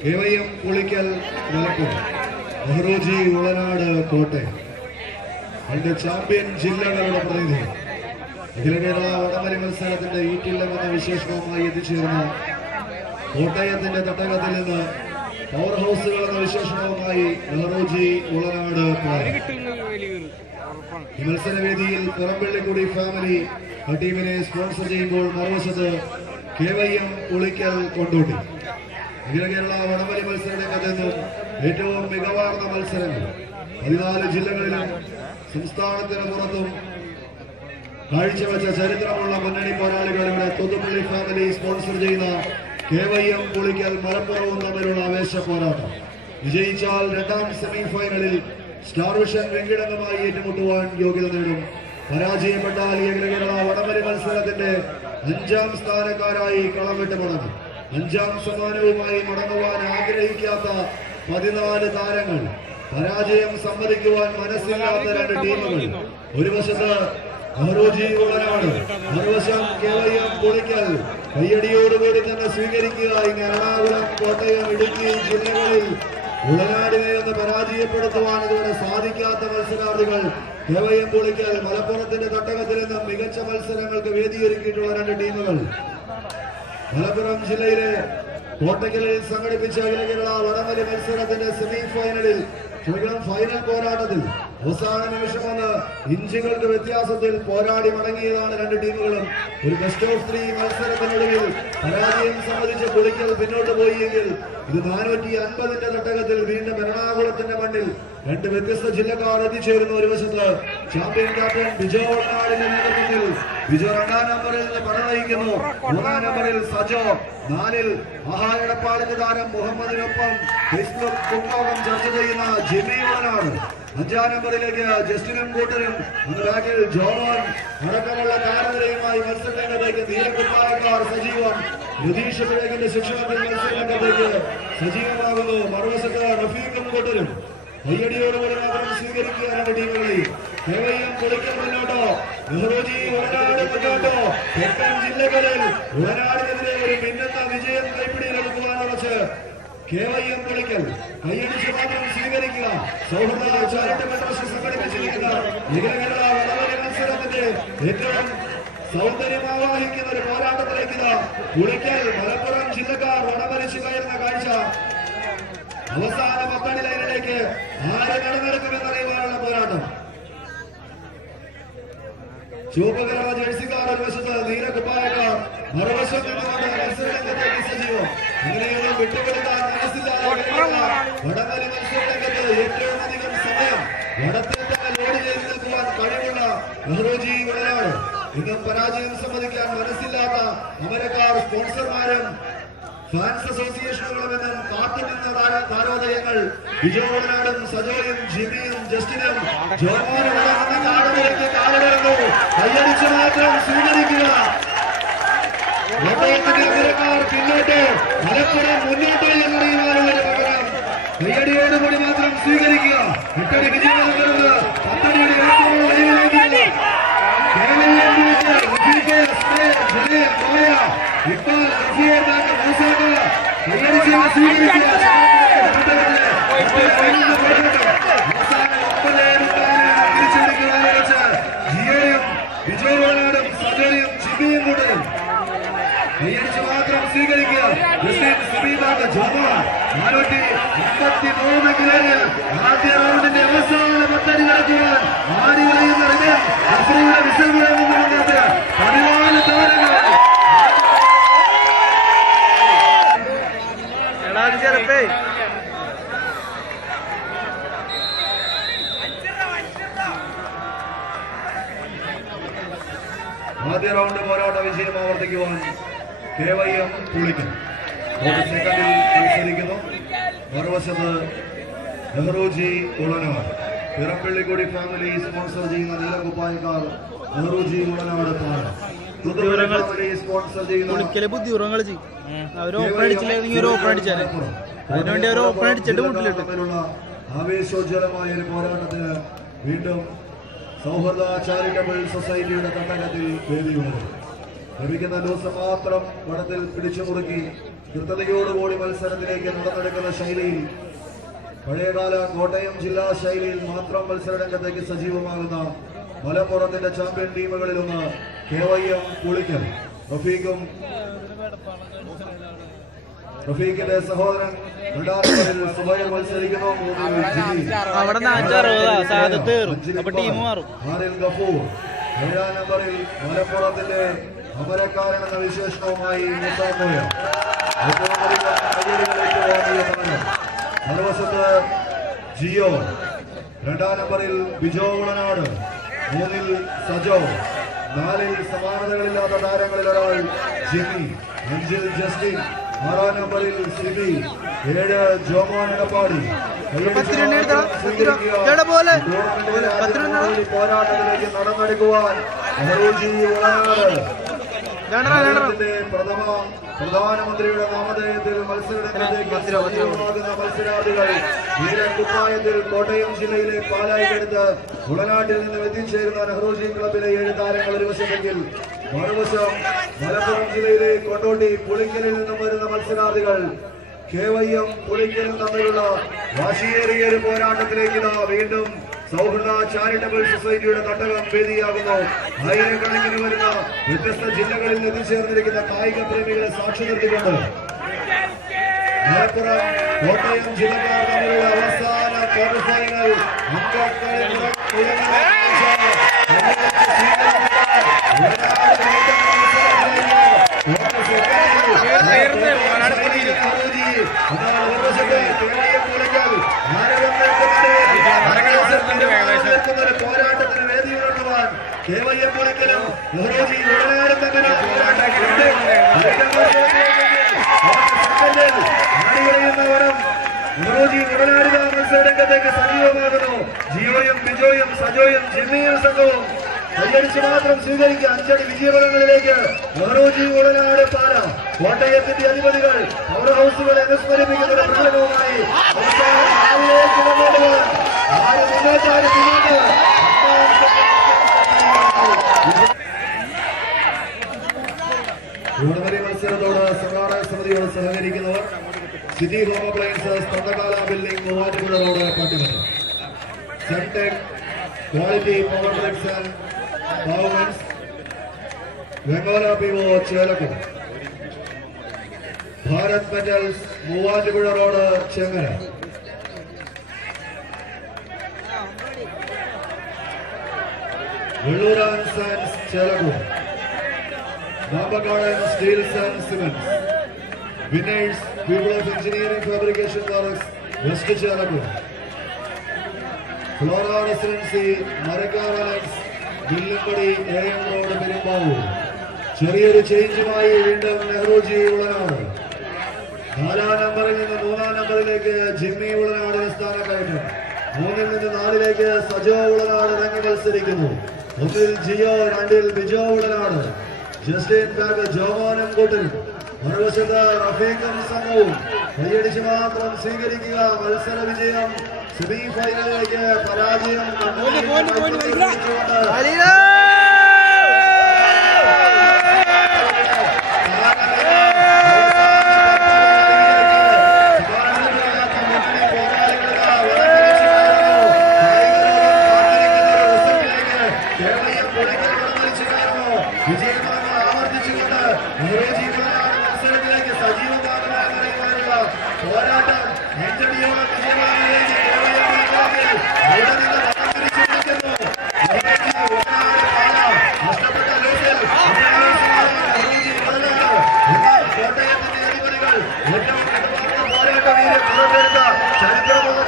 KYM Pulikkal Malappuram, Nehruji Ulanad Kottayam. രണ്ട് champion ജില്ലകളുടെ പ്രതിനിധി അഖില കേരള വടംവലി മത്സരത്തിന്റെ ഈറ്റില്ലം എന്ന വിശേഷണവുമായി എത്തിച്ചേർന്ന കോട്ടയത്തിന്റെ തട്ടകത്തിൽ നിന്ന് പവർ ഹൗസുകൾ എന്ന വിശേഷണവുമായി നെഹ്റുജി ഉളനാട് പാലം. ഈ മത്സരവേദിയിൽ പുറമ്പള്ളിക്കുടി ഫാമിലി ടീമിനെ സ്പോൺസർ ചെയ്യുമ്പോൾ മറുവശത്ത് KYM പുളിക്കൽ കൊണ്ടോട്ടി. അഖില കേരള വടംവലി മത്സര രംഗത്ത് നിന്നും ഏറ്റവും മികവാർന്ന മത്സരങ്ങൾ 14 ജില്ലകളിലും സംസ്ഥാനത്തിന് പുറത്തും കാഴ്ചവെച്ച ചരിത്രമുള്ള മുന്നണി പോരാളികൾ ഇവിടെ തോത്തുപള്ളി ഫാമിലി സ്പോൺസർ ചെയ്യുന്ന KYM പുളിക്കൽ മലപ്പുറവും തമ്മിലുള്ള ആവേശ പോരാട്ടം. വിജയിച്ചാൽ രണ്ടാം സെമി ഫൈനലിൽ സ്റ്റാർ വിഷൻ വെങ്കിടങ്ങുമായി ഏറ്റുമുട്ടുവാൻ യോഗ്യത നേടും. പരാജയപ്പെട്ടാൽ ഈ അഖില കേരള വടംവലി മത്സരത്തിന്റെ 5ാം സ്ഥാനക്കാരായി കളം വിട്ട് മടങ്ങും. 5ാം സമ്മാനവുമായി മടങ്ങുവാൻ ആഗ്രഹിക്കാത്ത 14 താരങ്ങൾ, പരാജയം സമ്മതിക്കുവാൻ മനസ്സില്ലാത്ത 2 ടീമുകൾ. ഒരു വശത്ത് നെഹ്റുജി ഉളനാട്, മറുവശം KYM പുളിക്കൽ. കയ്യടിയോടുകൂടി തന്നെ സ്വീകരിക്കുക. ഇന്ന് എറണാകുളം, കോട്ടയം, ഇടുക്കി ജില്ലകളിൽ ഉളനാടിനെ ഒന്ന് പരാജയപ്പെടുത്തുവാൻ ഇതുവരെ സാധിക്കാത്ത മത്സരാർത്ഥികൾ KYM പുളിക്കൽ. മലപ്പുറത്തിന്റെ തട്ടകത്തിൽ നിന്നും മികച്ച മത്സരങ്ങൾക്ക് വേദിയൊരുക്കിയിട്ടുള്ള 2 ടീമുകൾ. മലപ്പുറം ജില്ലയിലെ കോട്ടയ്ക്കലിൽ സംഘടിപ്പിച്ച അഖില കേരള വടംവലി മത്സരത്തിന്റെ സെമി ഫൈനലിൽ ഫൈനൽ പോരാട്ടത്തിൽ അവസാന നിമിഷം വന്ന് ഇഞ്ചുകൾക്ക് വ്യത്യാസത്തിൽ പോരാടി മടങ്ങിയതാണ് 2 ടീമുകളും. ഒരു ബെസ്റ്റ് ഓഫ് 3 മത്സരത്തിനൊടുവിൽ പരാജയം സംബന്ധിച്ച് പുളിക്കൽ പിന്നോട്ട് പോയിയെങ്കിൽ ഇത് 450ന്റെ തട്ടകത്തിൽ വീണ്ടും എറണാകുളത്തിന്റെ മണ്ണിൽ 2 വ്യത്യസ്ത ജില്ലക്കാർ എത്തിച്ചേരുന്നു. ഒരു വശത്ത് ചാമ്പ്യൻ ക്യാപ്റ്റൻ ബിജോ ഉളനാടിന്റെ നേതൃത്വത്തിൽ ബിജോ 2ാം നമ്പറിൽ നിന്ന് പടനയിക്കുന്നു. 3ാം നമ്പറിൽ സജോ, 4ൽ മഹാഎടപ്പാളിന്റെ താരം മുഹമ്മദിനൊപ്പം ഫേസ്ബുക്ക് കുട്ടോകം ചർച്ച ചെയ്യുന്ന ജിമ്മി ഉളനാട്. 5ാം നമ്പറിലേക്ക് ജസ്റ്റിനും കൂട്ടരും, ബാക്കിൽ ജോമോൻ അടക്കമുള്ള താരനിരയുമായി മത്സരരംഗത്തേക്ക് നീലക്കുപ്പായക്കാർ സജീവം. രതീഷ് പിഴകിന്റെ ശിക്ഷണത്തിൽ മത്സരരംഗത്തേക്ക് സജീവമാകുന്നു. മറുവശത്ത് റഫീഖും കൂട്ടരും. കയ്യടിയോടുകൂടി മാത്രം സ്വീകരിക്കുക 2 ടീമുകളിൽ. KYM പുളിക്കൽ മുന്നോട്ടോ, നെഹ്റുജി ഉളനാട് മുന്നോട്ടോ. തെക്കൻ ജില്ലകളിൽ ഉളനാടിനെതിരെ ഒരു മിന്നുന്ന വിജയം കൈപ്പിടിയിലെടുക്കുവാൻ ഉറച്ച് KYM പുളിക്കൽ. കയ്യടിച്ച് മാത്രം സ്വീകരിക്കുക. സൗഹൃദ ചാരിറ്റബിൾ ട്രസ്റ്റ് സംഘടിപ്പിച്ചിരിക്കുന്ന അഖില കേരള വടംവലി മത്സരത്തിന്റെ ഏറ്റവും സൗന്ദര്യമാവാഹിക്കുന്ന ഒരു പോരാട്ടത്തിലേക്ക് പുളിക്കൽ മലപ്പുറം ജില്ലക്കാർ വടംവലിച്ചു കയറുന്ന കാഴ്ച. അവസാന 10 ലൈനിലേക്ക് ആര് നടന്നെടുക്കുമെന്നറിയുവാനുള്ള പോരാട്ടം. ചുവപ്പ് കളർ ജേഴ്സിക്കാർ ഒരു വശത്ത്, നീലക്കുപ്പായക്കാർ മറുവശം നിന്നുകൊണ്ട് മത്സരരംഗത്തേക്ക് സജീവം. അങ്ങനെയൊന്നും വിട്ടുകൊടുക്കാൻ മനസ്സില്ലാതെ വടംവലി മത്സരരംഗത്ത് ഏറ്റവും അധികം സമയം വടത്തിൽ തന്നെ ലോഡ് ചെയ്ത് നിൽക്കുവാൻ കഴിവുള്ള നെഹ്റുജി ഉളനാട്. ഇന്നും പരാജയം സമ്മതിക്കാൻ മനസ്സില്ലാത്ത അമരക്കാർ, സ്പോൺസർമാരും ഫാൻസ് അസോസിയേഷനുകളുമെന്നും കാത്തുനിന്ന താരോദയങ്ങൾ ബിജോ ഉളനാടും സജോയും ജിമ്മിയും ജസ്റ്റിനും ജോമോനും താരനിലേക്ക് കാലിടുന്നു. കയ്യടിച്ച് മാത്രം സ്വീകരിക്കുക. അമരക്കാർ പിന്നോട്ട്, മലപ്പുറം മുന്നോട്ട് എന്നറിയുവാനുള്ള പകരം കയ്യടിയോടുകൂടി മാത്രം സ്വീകരിക്കുക. 8 വിജയം നൽകുന്നത് 10 ലൈവിലേക്ക് ബിജോനാടും സജോയും ജിമ്മിയും കൂട്ടരും കയ്യടിച്ച് മാത്രം സ്വീകരിക്കുക. 453 കിലോയിൽ ആദ്യ റൗണ്ടിന്റെ അവസാന 10 അടി കടക്കുവാൻ ആടി വരയുന്ന വിസർജനം 14 താരങ്ങൾ. ആദ്യ റൗണ്ട് പോരാട്ട വിജയം ആവർത്തിക്കുവാൻ KYM പുളിക്കൽ സെക്കൻഡിൽ മത്സരിക്കുന്നു. മറുവശത്ത് നെഹ്റുജി ഉളനാട്. പിറമ്പള്ളിക്കുടി ഫാമിലി സ്പോൺസർ ചെയ്യുന്ന നീലക്കുപ്പായക്കാർ നെഹ്റുജി ഉളനാട് പാലം. സ്പോൺസർ ചെയ്യുന്ന ആവേശോജ്വലമായ ഒരു പോരാട്ടത്തിന് വീണ്ടും സൗഹൃദ ചാരിറ്റബിൾ സൊസൈറ്റിയുടെ തട്ടകത്തിൽ വേദിയുള്ളത്. ലഭിക്കുന്ന ദിവസം മാത്രം വടത്തിൽ പിടിച്ചു മുറുക്കി കൃത്യതയോടുകൂടി മത്സരത്തിലേക്ക് നടന്നെടുക്കുന്ന ശൈലിയിൽ പഴയകാല കോട്ടയം ജില്ലാ ശൈലിയിൽ മാത്രം മത്സരരംഗത്തേക്ക് സജീവമാകുന്ന മലപ്പുറത്തിന്റെ ചാമ്പ്യൻ ടീമുകളിലൊന്ന് KYM പുളിക്കൽ. റഫീഖിന്റെ സഹോദരൻ സുബൈർ മത്സരിക്കുന്നു. ഗഫൂർ 7-ാം നമ്പറിൽ മലപ്പുറത്തിന്റെ അമരക്കാരൻ എന്ന വിശേഷണവുമായി മറുവശത്ത് ജിയോ, 2-ാം നമ്പറിൽ ബിജോ ഉളനാട്, 3-ൽ സജോ, 4-ൽ സമാനതകളില്ലാത്ത താരങ്ങളിൽ ഒരാൾ ജിമ്മി, 5-ൽ ജസ്റ്റിൻ, 6-ാം നമ്പറിൽ സിബി, 7 ജോമോൻ എടപ്പാടി. പോരാട്ടത്തിലേക്ക് നടന്നെടുക്കുവാൻ പ്രധാനമന്ത്രിയുടെ നാമധേയത്തിൽ മത്സരാർത്ഥികൾ നീലക്കുപ്പായത്തിൽ കോട്ടയം ജില്ലയിലെ പാലായിക്കടുത്ത് ഉളനാട്ടിൽ നിന്നും എത്തിച്ചേരുന്ന നെഹ്റുജി ക്ലബിലെ 7 താരങ്ങൾ ഒരു വശമെങ്കിൽ മറുവശം മലപ്പുറം ജില്ലയിലെ കൊണ്ടോട്ടി പുളിക്കലിൽ നിന്നും വരുന്ന മത്സരാർത്ഥികൾ KYM പുളിക്കലും തമ്മിലുള്ള വാശിയേറിയ ഒരു പോരാട്ടത്തിലേക്ക് വീണ്ടും സൗഹൃദ ചാരിറ്റബിൾ സൊസൈറ്റിയുടെ തട്ടകം വേദിയാകുന്നു. ആയിരക്കണക്കിന് വരുന്ന വ്യത്യസ്ത ജില്ലകളിൽ എത്തിച്ചേർന്നിരിക്കുന്ന കായിക പ്രേമികളെ സാക്ഷി നിർത്തിക്കൊണ്ട് മലപ്പുറം കോട്ടയം ജില്ലക്കാർ തമ്മിലുള്ള അവസാന ക്വാർട്ടർ ഫൈനൽ പോരാട്ടത്തിന് വേദിയിറക്കുവാൻ KYM പുളിക്കലും നെഹ്റുജി ഉളനാടും തമ്മിലുള്ള നെഹ്റുജി ഉളനാടുക മത്സരരംഗത്തേക്ക് സജീവമാകുന്നു. ജിയോയും ബിജോയും സജോയും ജിമ്മിയും സംഘവും കൈയടിച്ച് മാത്രം സ്വീകരിക്കുക. 5 അടി വിജയഫലങ്ങളിലേക്ക് നെഹ്റുജി ഉളനാട് പാല കോട്ടയത്തിന്റെ അധിപതികൾ പവർ ഹൗസുകളെ അനുസ്മരിപ്പിക്കുന്ന പ്രകടനവുമായി മത്സരത്തോട് സംഘാടക സമിതിയോട് സഹകരിക്കുന്നവർ സിറ്റി ഹോം അപ്ലയൻസസ് തന്തകാല building Muvattupuzha road Pattimattam, Sentech quality power trucks and പവർമെന്റ്സ് വെങ്ങോല PO ചേലക്കു, Bharat metals Muvattupuzha road Chengara, Vellur and science ചേലക്കു, Nabagadan Steels and Cements, winners People of Engineering Fabrication Works, West Chalakur, Flora Residency, Marika Alex, Villimpadi, AM Road, Perumbau, ചെറിയൊരു ചേഞ്ചുമായി വീണ്ടും നെഹ്റുജി ഉളനാട് 4-ാം നമ്പറിൽ നിന്ന് 3-ാം നമ്പറിലേക്ക് Jimmy ഉളനാടിന് സ്ഥാനക്കയറ്റം, 3-ൽ നിന്ന് 4-ലേക്ക് സജോ ഉളനാട് ഇറങ്ങി മത്സരിക്കുന്നു. 1-ൽ ജിയോ, 2-ൽ ബിജോ ഉളനാട്, ജസ്റ്റിൻ ബാഗ് ജോമോനും കൂട്ടരും, മറുവശത്ത് റഫീഖും സംഘവും കൈയടിച്ച് മാത്രം സ്വീകരിക്കുക. മത്സര വിജയം സെമി ഫൈനലിലേക്ക് പരാജയം മത്സരത്തിലേക്ക് സജീവമാകുവാനുള്ള പോരാട്ടം ചരിത്രമുള്ള